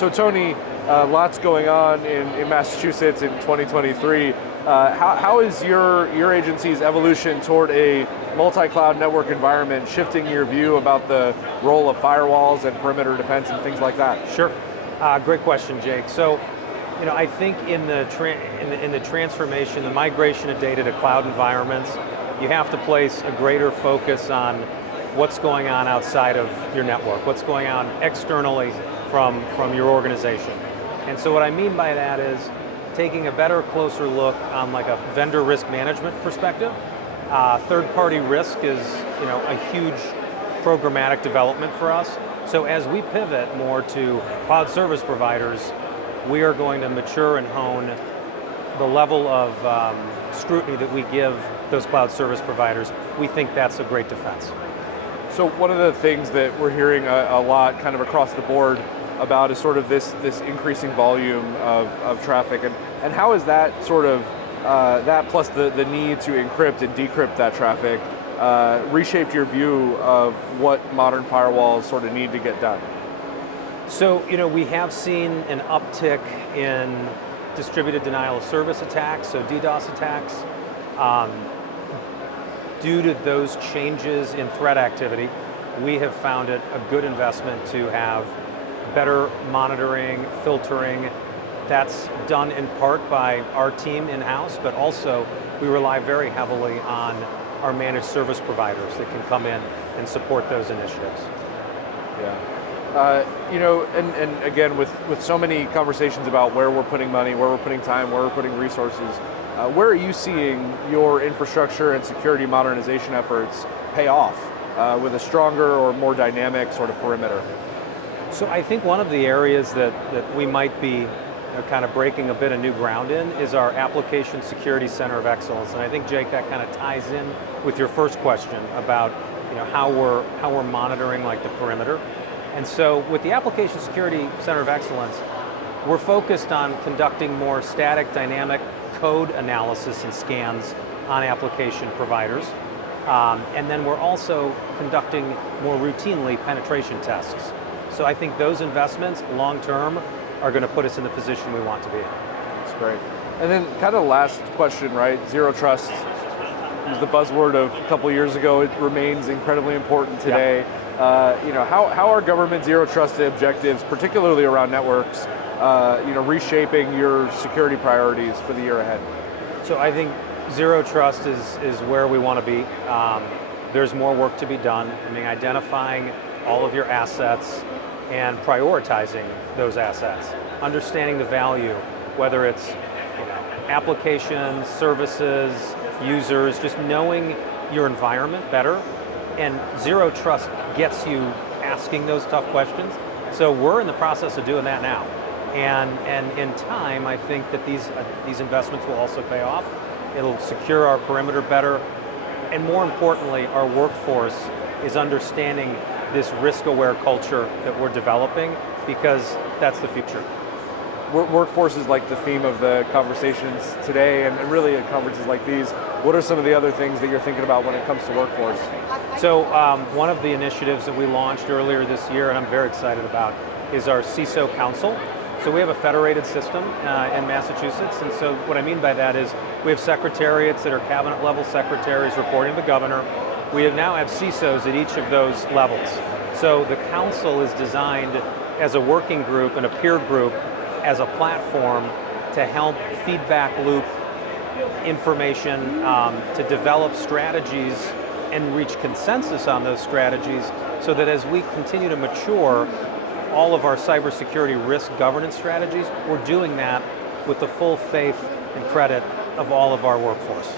So Tony, lots going on in Massachusetts in 2023. How is your agency's evolution toward a multi-cloud network environment shifting your view about the role of firewalls and perimeter defense and things like that? Sure, great question, Jake. So, I think in the transformation, the migration of data to cloud environments, you have to place a greater focus on what's going on outside of your network, what's going on externally from your organization. And so what I mean by that is taking a better, closer look on like a vendor risk management perspective. Third-party risk is a huge programmatic development for us. So as we pivot more to cloud service providers, we are going to mature and hone the level of scrutiny that we give those cloud service providers. We think that's a great defense. So one of the things that we're hearing a lot kind of across the board about is sort of this increasing volume of traffic, and how is that sort of, that plus the need to encrypt and decrypt that traffic reshaped your view of what modern firewalls sort of need to get done? So, we have seen an uptick in distributed denial of service attacks, so DDoS attacks. Due to those changes in threat activity, we have found it a good investment to have better monitoring, filtering. That's done in part by our team in-house, but also we rely very heavily on our managed service providers that can come in and support those initiatives. Yeah. And again, with so many conversations about where we're putting money, where we're putting time, where we're putting resources, where are you seeing your infrastructure and security modernization efforts pay off with a stronger or more dynamic sort of perimeter? So I think one of the areas that we might be kind of breaking a bit of new ground in is our Application Security Center of Excellence. And I think, Jake, that kind of ties in with your first question about how we're monitoring like the perimeter. And so with the Application Security Center of Excellence, we're focused on conducting more static, dynamic code analysis and scans on application providers. And then we're also conducting more routinely penetration tests. So I think those investments, long-term, are going to put us in the position we want to be in. That's great. And then kind of last question, right? Zero trust was the buzzword of a couple of years ago. It remains incredibly important today. Yeah. How are government zero trust objectives, particularly around networks, reshaping your security priorities for the year ahead? So I think zero trust is where we want to be. There's more work to be done. Identifying all of your assets and prioritizing those assets, understanding the value, whether it's applications, services, users, just knowing your environment better. And zero trust gets you asking those tough questions. So we're in the process of doing that now. And in time, I think that these investments will also pay off. It'll secure our perimeter better. And more importantly, our workforce is understanding this risk-aware culture that we're developing, because that's the future. Workforce is like the theme of the conversations today, and really at conferences like these. What are some of the other things that you're thinking about when it comes to workforce? So one of the initiatives that we launched earlier this year, and I'm very excited about, is our CISO Council. So we have a federated system in Massachusetts, and so what I mean by that is we have secretariats that are cabinet level secretaries reporting to the governor. We now have CISOs at each of those levels. So the council is designed as a working group and a peer group as a platform to help feedback loop information, to develop strategies and reach consensus on those strategies, so that as we continue to mature all of our cybersecurity risk governance strategies, we're doing that with the full faith and credit of all of our workforce.